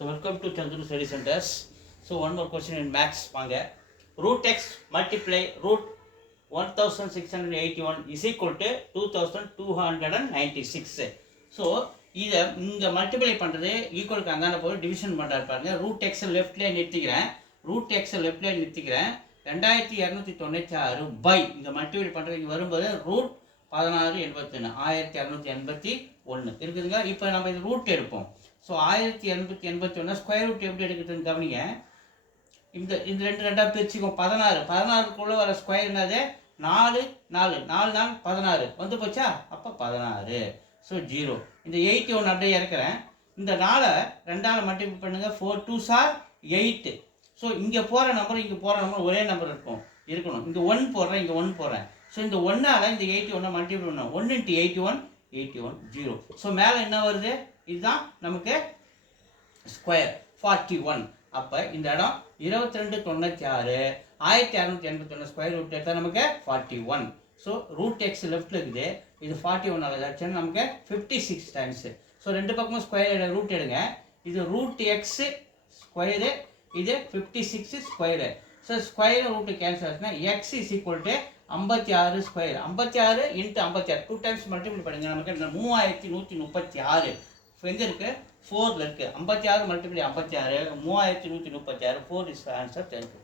So welcome to Chandru Study Centers. So one more question in maths வாங்க. Root x multiply root 1681 is equal to 2296. So இதை இங்கே multiply பண்ணுறது ஈக்குவலுக்கு அந்தாண்ட போய் division பண்ணுறாரு பாருங்க. ரூட் எக்ஸை லெஃப்ட்லேயே நிறுத்திக்கிறேன். ரூட் எக்ஸை லெஃப்ட்லேயே நிறுத்திக்கிறேன். 2296 பை இங்கே மல்டிப்ளை பண்ணுறது இங்கே வரும்போது ரூட் 1681 1281 இருக்குதுங்க. இப்போ நம்ம இது ரூட் எடுப்போம். ஸோ 1281 ஸ்கொயர் ரூட் எப்படி எடுக்கிறதுன்னு கவனிங்க. இந்த ரெண்டு ரெண்டாக பிரிச்சுக்கோ. 16 வர ஸ்கொயர் என்னது 4 4 4 4 16 வந்து போச்சா? அப்போ 16. ஸோ 0. இந்த 81 அப்படியே இறக்குறேன். இந்த 4 2ஆல் மல்டிபிள் பண்ணுங்க. 4 2s are 8. ஸோ இங்கே போகிற நம்பர் இங்கே போகிற நம்பர் ஒரே நம்பர் இருக்கணும். இங்கே 1 போடுறேன், இங்கே 1 போடுறேன். ஸோ இந்த 1ஆல் இந்த 81 மல்டிபிள் பண்ணணும். 1 × 81 81 0. ஸோ மேலே என்ன வருது? இதுதான் நமக்கு ஸ்கொயர் 41. அப்போ இந்த இடம் 2296 1681 ஸ்கொயர் ரூட் எடுத்தால் நமக்கு 41. ஸோ ரூட் எக்ஸ் லெஃப்டில் இருக்குது. இது 41 ஆச்சுன்னா நமக்கு 56 டைம்ஸு. ஸோ ரெண்டு பக்கமும் ஸ்கொயர் ரூட் எடுங்க. இது ரூட் எக்ஸ் ஸ்கொயரு, இது 56 square. So square root cancel ஆச்சுன்னா x is equal to 56 square. 56 × 56 2 times multiple பண்ணுங்க. நமக்கு 3136 எங்கே இருக்குது? 4ல் இருக்குது. 56 × 56 3136. 4 இஸ் ஆன்சர். தேங்க்யூ.